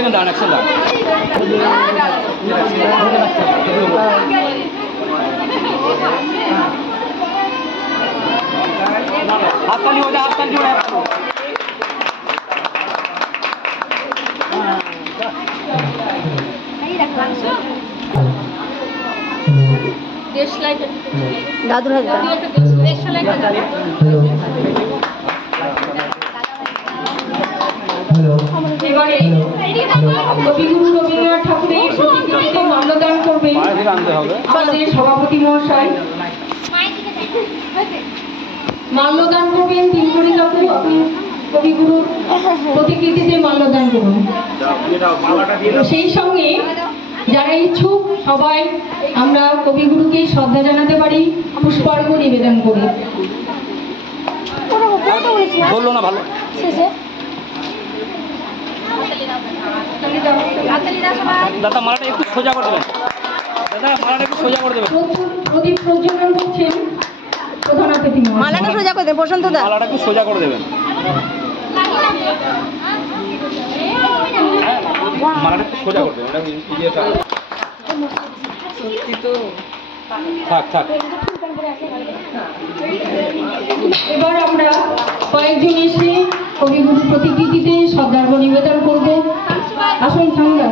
Second দাঁড়ান, এক second দাঁড়ান। হাততালি হয়ে যায়, হাততালি হয়ে যায়। দাদুর হাত এবারে কবিগুরু রবীন্দ্রনাথ ঠাকুরের প্রতিকৃতিতে মাল্যদান করবেন আমাদের সভাপতি মহাশয়। মাল্যদান করবেন তিনকড়ি কাকু, আপনি কবিগুরুর প্রতিকৃতিতে মাল্যদান করুন। সেই সঙ্গে যারা ইচ্ছুক সবাই আমরা কবিগুরুকে শ্রদ্ধা জানাতে পারি, পুষ্পার্ঘ নিবেদন করি। বললো না ভালো। দাদা মালাটা একটু সোজা করে দেবেন, দাদা মালাটা একটু সোজা করে দেবেন। প্রদীপ প্রজ্বলন করছেন প্রধান অতিথি। মালাটা সোজা করে দেবেন বসন্ত দা, মালাটা একটু সোজা করে দেবেন। মালাটা একটু সোজা করে দেবেন। থাক থাক। এবার আমরা কয়েকজন এসে কবিগুরু প্রতিকৃতিতে শ্রদ্ধার্ঘ্য নিবেদন করব। আসুন সামনে।